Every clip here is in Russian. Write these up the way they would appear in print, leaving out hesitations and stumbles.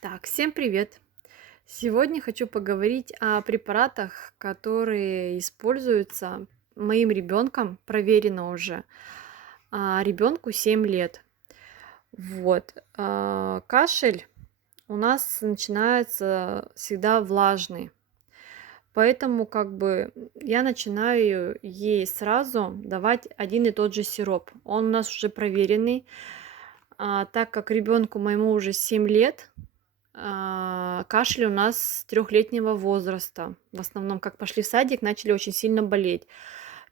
Так, всем привет! Сегодня хочу поговорить о препаратах, которые используются моим ребенком, проверено уже. Ребенку 7 лет. Кашель у нас начинается всегда влажный, поэтому я начинаю ей сразу давать один и тот же сироп. Он у нас уже проверенный, так как ребенку моему уже 7 лет. Кашель у нас с трехлетнего возраста. В основном, как пошли в садик, начали очень сильно болеть.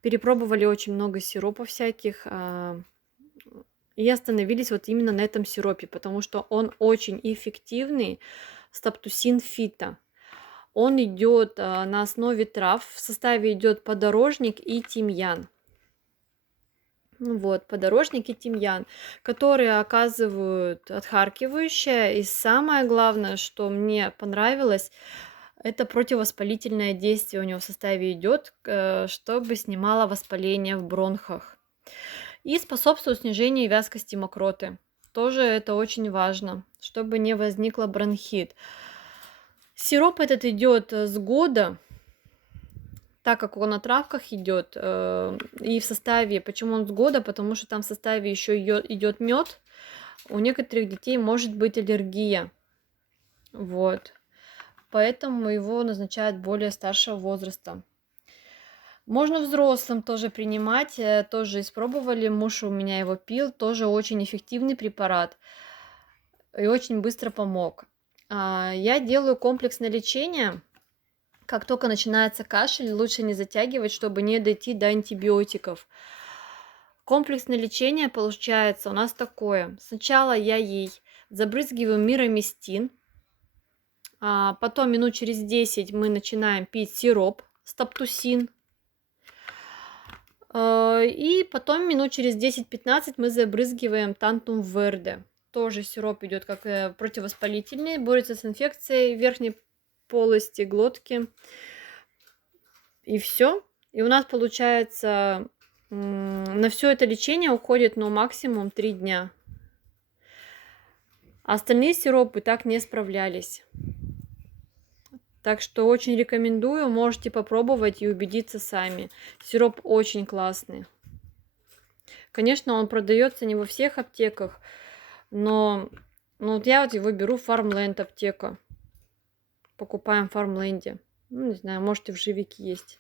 Перепробовали очень много сиропов всяких, и остановились вот именно на этом сиропе, потому что он очень эффективный, стаптусин фита. Он идет на основе трав, в составе идет подорожник и тимьян. Подорожник и тимьян, которые оказывают отхаркивающее. И самое главное, что мне понравилось, это противовоспалительное действие у него в составе идет, чтобы снимало воспаление в бронхах. И способствует снижению вязкости мокроты. Тоже это очень важно, чтобы не возникло бронхит. Сироп этот идет с года, так как он на травках идет, и в составе, почему он с года, потому что там в составе еще идет мед. У некоторых детей может быть аллергия. Поэтому его назначают более старшего возраста. Можно взрослым тоже принимать, тоже испробовали, муж у меня его пил, тоже очень эффективный препарат и очень быстро помог. Я делаю комплексное лечение. Как только начинается кашель, лучше не затягивать, чтобы не дойти до антибиотиков. Комплексное лечение получается у нас такое. Сначала я ей забрызгиваю мироместин, потом минут через 10 мы начинаем пить сироп стаптусин, и потом минут через 10-15 мы забрызгиваем тантум верде. Тоже сироп идет как противовоспалительный, борется с инфекцией верхней полости глотки. И все. И у нас получается, на все это лечение уходит, максимум 3 дня. Остальные сиропы так не справлялись. Так что очень рекомендую, можете попробовать и убедиться сами. Сироп очень классный. Конечно, он продается не во всех аптеках, но я его беру в Farmland аптека. Покупаем в Farmland. Не знаю, может и в Живике есть.